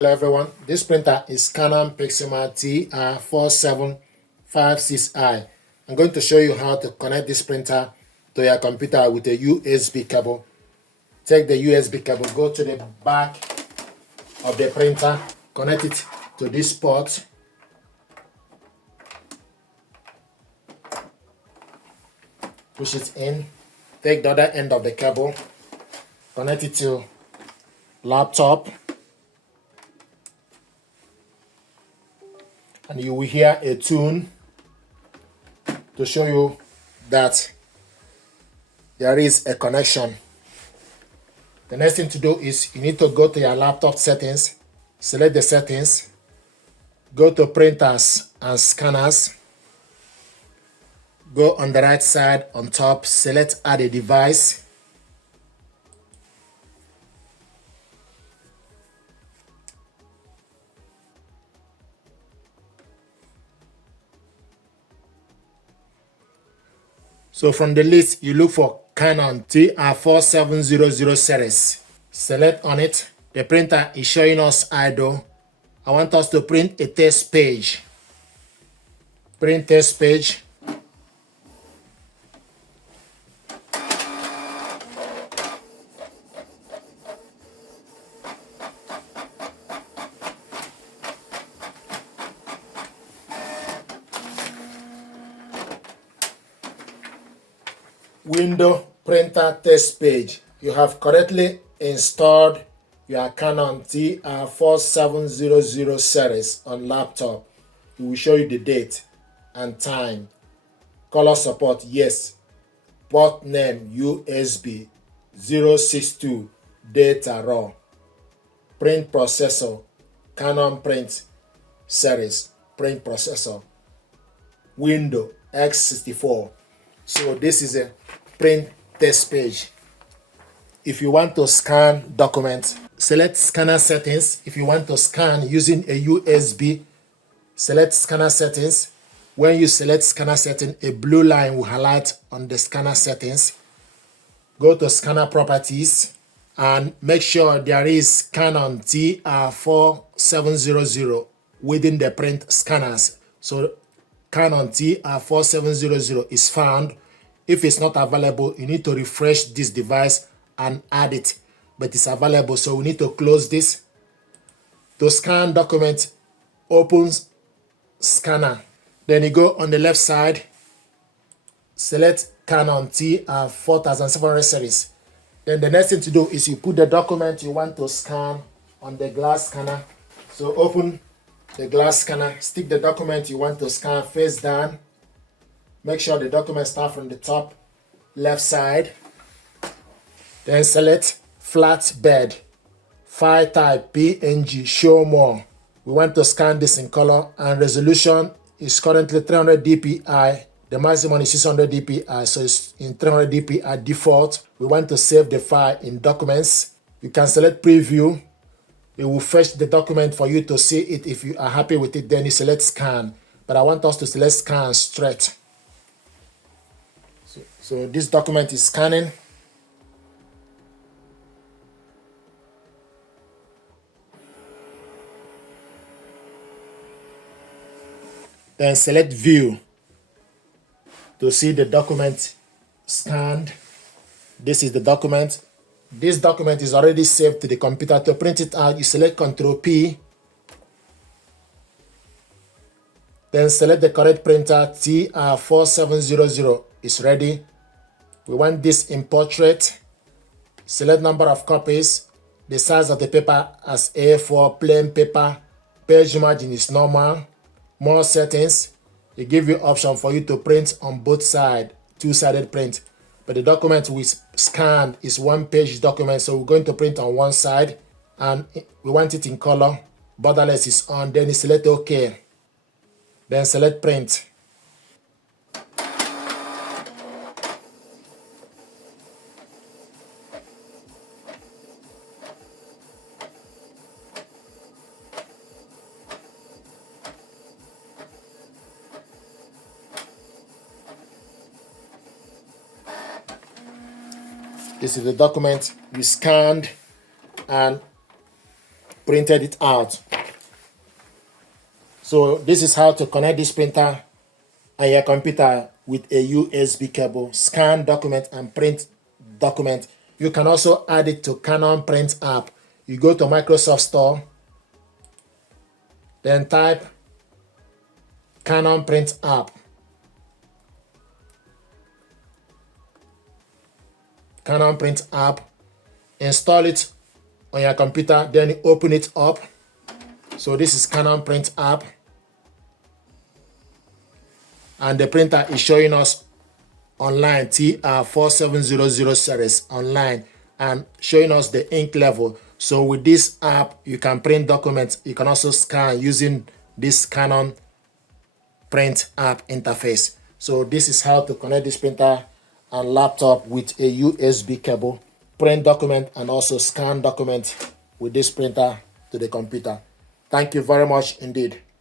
Hello everyone, this printer is Canon Pixma TR4756i. I'm going to show you how to connect this printer to your computer with a USB cable. Take the USB cable, go to the back of the printer, connect it to this port. Push it in, take the other end of the cable, connect it to laptop. And you will hear a tune to show you that there is a connection. The next thing to do is you need to go to your laptop settings, select the settings, go to printers and scanners, go on the right side on top, select add a device. So from the list, you look for Canon TR4700 series. Select on it. The printer is showing us idle. I want us to print a test page. Print test page. Window printer test page. You have correctly installed your Canon TR4700 series on laptop. It will show you the date and time. Color support, yes. Port name USB 062, data raw. Print processor, Canon print series, print processor. Window X64. So this is a print test page. If you want to scan document, select scanner settings. If you want to scan using a USB, select scanner settings. When you select scanner setting, a blue line will highlight on the scanner settings. Go to scanner properties and make sure there is Canon TR4700 within the print scanners. So Canon TR4700 is found. If it's not available, you need to refresh this device and add it, but it's available, so we need to close this. To scan document, open scanner. Then you go on the left side, select Canon TR4700 series. Then the next thing to do is you put the document you want to scan on the glass scanner. So open the glass scanner, stick the document you want to scan face down. Make sure the document starts from the top left side. Then select flatbed, file type PNG, show more. We want to scan this in color and resolution is currently 300 dpi. The maximum is 600 dpi, so it's in 300 dpi default. We want to save the file in documents. You can select preview. It will fetch the document for you to see it. If you are happy with it, then you select scan. But I want us to select scan straight. So this document is scanning. Then select view to see the document scanned. This is the document. This document is already saved to the computer. To print it out, you select Ctrl+P. Then select the correct printer, TR4700 is ready. We want this in portrait. Select number of copies. The size of the paper as A4 plain paper. Page margin is normal. More settings. It gives you option for you to print on both sides, two-sided print. But the document we scanned is one-page document, so we're going to print on one side, and we want it in color. Borderless is on. Then you select OK. Then select print. This is the document we scanned and printed it out. So this is how to connect this printer on your computer with a USB cable, scan document and print document. You can also add it to Canon Print app. You go to Microsoft Store, then type Canon Print app. Canon Print app, install it on your computer, then open it up. So this is Canon Print app, and the printer is showing us online TR4700 series online and showing us the ink level. So with this app, you can print documents. You can also scan using this Canon Print app interface. So this is how to connect this printer and laptop with a USB cable, print document and also scan document with this printer to the computer. Thank you very much indeed.